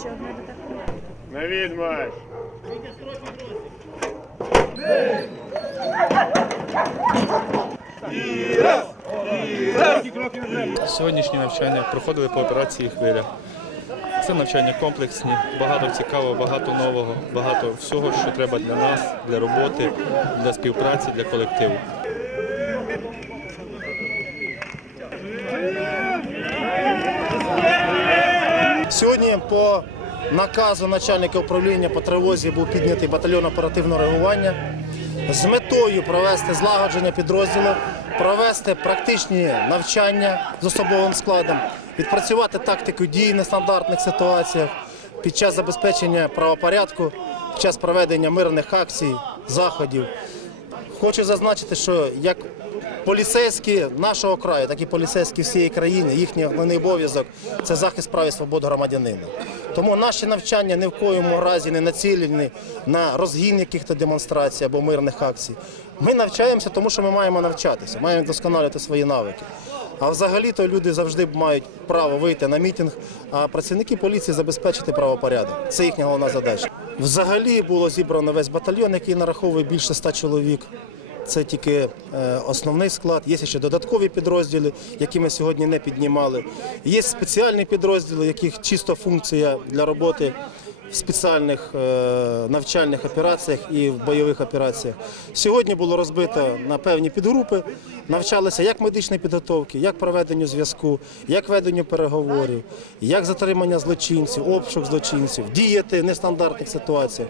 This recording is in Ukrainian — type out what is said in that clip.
Ще одне до На відмаш! Сьогоднішні навчання проходили по операції хвиля. Це навчання комплексні, багато цікавого, багато нового, багато всього, що треба для нас, для роботи, для співпраці, для колективу. Сьогодні по наказу начальника управління по тривозі був піднятий батальйон оперативного реагування з метою провести злагодження підрозділу, провести практичні навчання з особовим складом, відпрацювати тактику дій в нестандартних ситуаціях під час забезпечення правопорядку, під час проведення мирних акцій, заходів. Хочу зазначити, що як поліцейські нашого краю, так і поліцейські всієї країни, їхній основний обов'язок це захист прав і свобод громадянина. Тому наші навчання ні в коєму разі не націлені на розгін якихось демонстрацій або мирних акцій. Ми навчаємося, тому що ми маємо навчатися, маємо вдосконалювати свої навики. А взагалі-то люди завжди мають право вийти на мітинг, а працівники поліції забезпечити правопорядок. Це їхня головна задача. Взагалі було зібрано весь батальйон, який нараховує більше ста чоловік. Це тільки е, основний склад. Є ще додаткові підрозділи, які ми сьогодні не піднімали. Є спеціальні підрозділи, яких чисто функція для роботи в спеціальних е, навчальних операціях і в бойових операціях. Сьогодні було розбито на певні підгрупи, навчалися як медичної підготовки, як проведенню зв'язку, як веденню переговорів, як затримання злочинців, обшук злочинців, діяти в нестандартних ситуаціях.